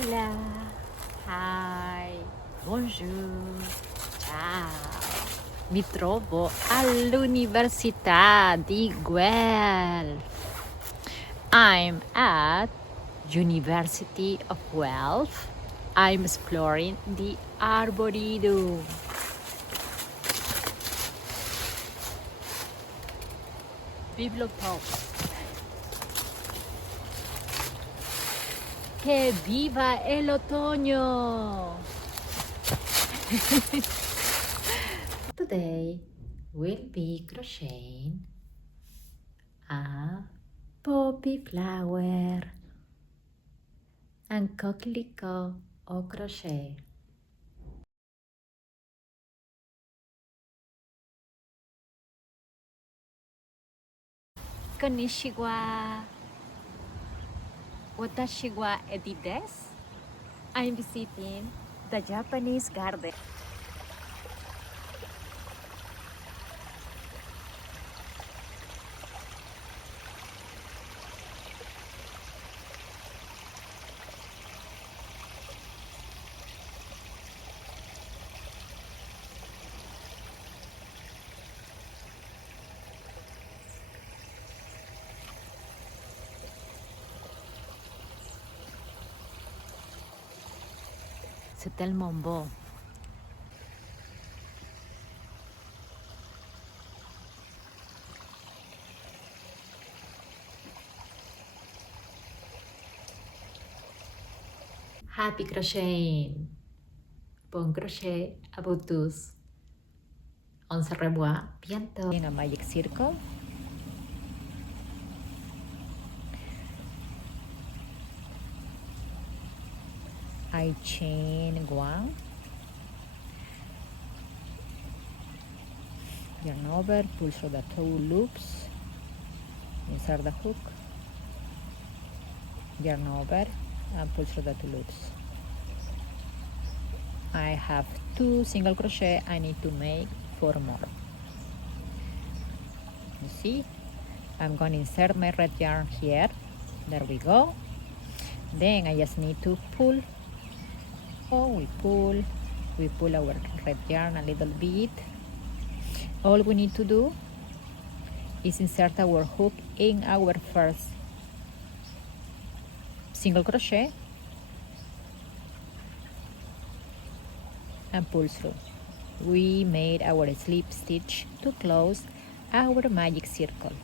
Hola. Hi. Bonjour. Ciao. Mi trovo all'Università di Guelph. I'm at University of Guelph. I'm exploring the Arboretum. Bibliotop. ¡Que viva el otoño! Today we'll be crocheting a poppy flower and coquelicot au crochet. Konnichiwa. Watashi wa Edi desu. I'm visiting the Japanese garden. C'est tellement beau. Happy crocheting. Bon crochet à vous tous. On se revoit bientôt. In a magic circle. I chain one, yarn over, pull through the 2 loops, insert the hook, yarn over and pull through the 2 loops. I have 2 single crochet. I need to make 4 more. You see, I'm going to insert my red yarn here. There we go. Then I just need to pull. Oh, we pull our red yarn a little bit. All we need to do is insert our hook in our first single crochet and pull through. We made our slip stitch to close our magic circle.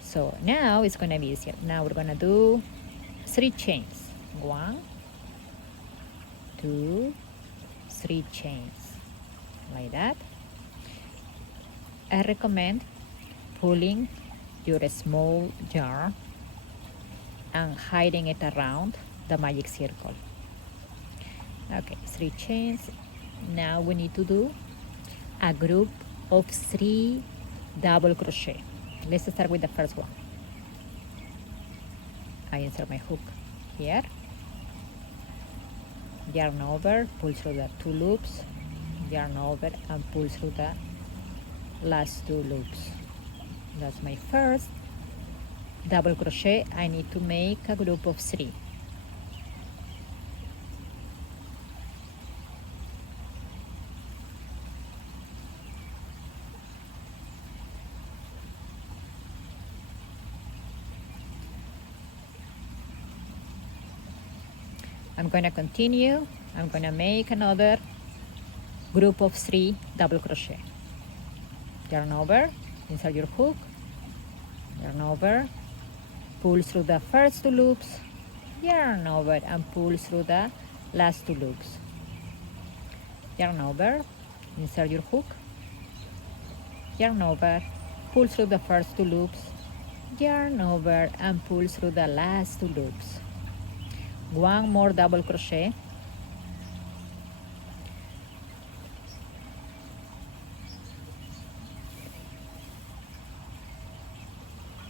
So now it's gonna be easier. Now we're gonna do 3 chains. 1, 2, 3 chains, like that. I recommend pulling your small yarn and hiding it around the magic circle. Okay, 3 chains. Now we need to do a group of 3 double crochet. Let's start with the first one. I insert my hook here, yarn over, pull through the 2 loops, yarn over and pull through the last 2 loops. That's my first double crochet. I need to make a group of 3. I'm going to continue. I'm going to make another group of 3 double crochet. Yarn over, insert your hook, yarn over, pull through the first 2 loops, yarn over and pull through the last 2 loops. Yarn over, insert your hook, yarn over, pull through the first 2 loops, yarn over and pull through the last 2 loops. 1 more double crochet.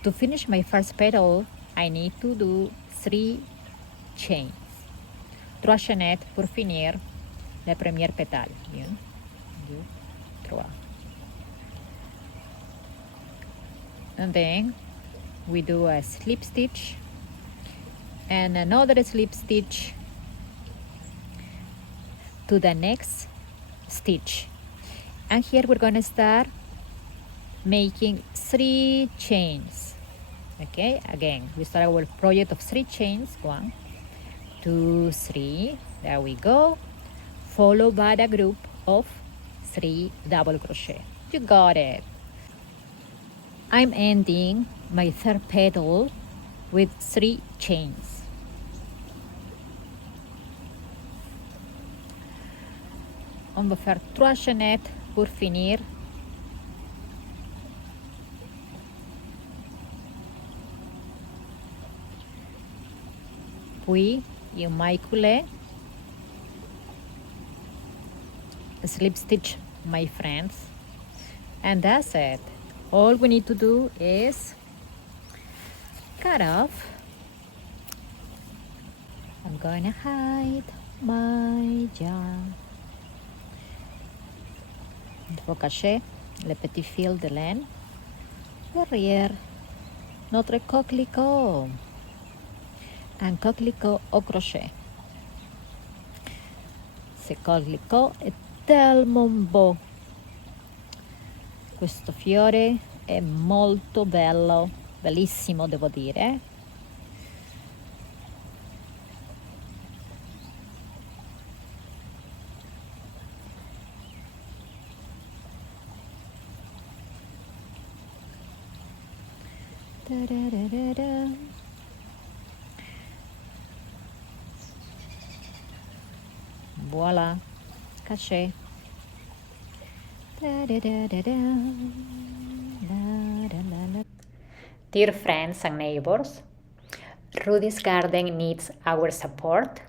To finish my first petal, I need to do 3 chains. 3 chaînettes pour finir le premier pétale. 1, 2, 3. And then we do a slip stitch and another slip stitch to the next stitch. And here we're going to start making 3 chains. Okay, again, we start our project of 3 chains. 1, 2, 3. There we go. Followed by the group of 3 double crochet. You got it. I'm ending my third petal with 3 chains. On va faire 3 chaînettes pour finir. Puis, Yumei slip stitch, my friends. And that's it. All we need to do is cut off. I'm gonna hide my yarn. Il faut cacher le petit fil de laine derrière notre coquelicot. Un coquelicot au crochet. Ce coquelicot è tellement beau. Questo fiore è molto bello, bellissimo devo dire. Voila, caché. Dear friends and neighbors, Rudy's garden needs our support.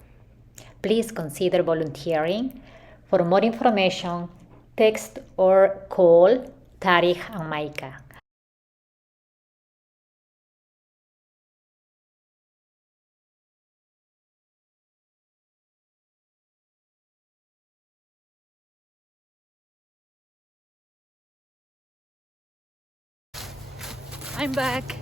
Please consider volunteering. For more information, text or call Tariq and Maika. I'm back.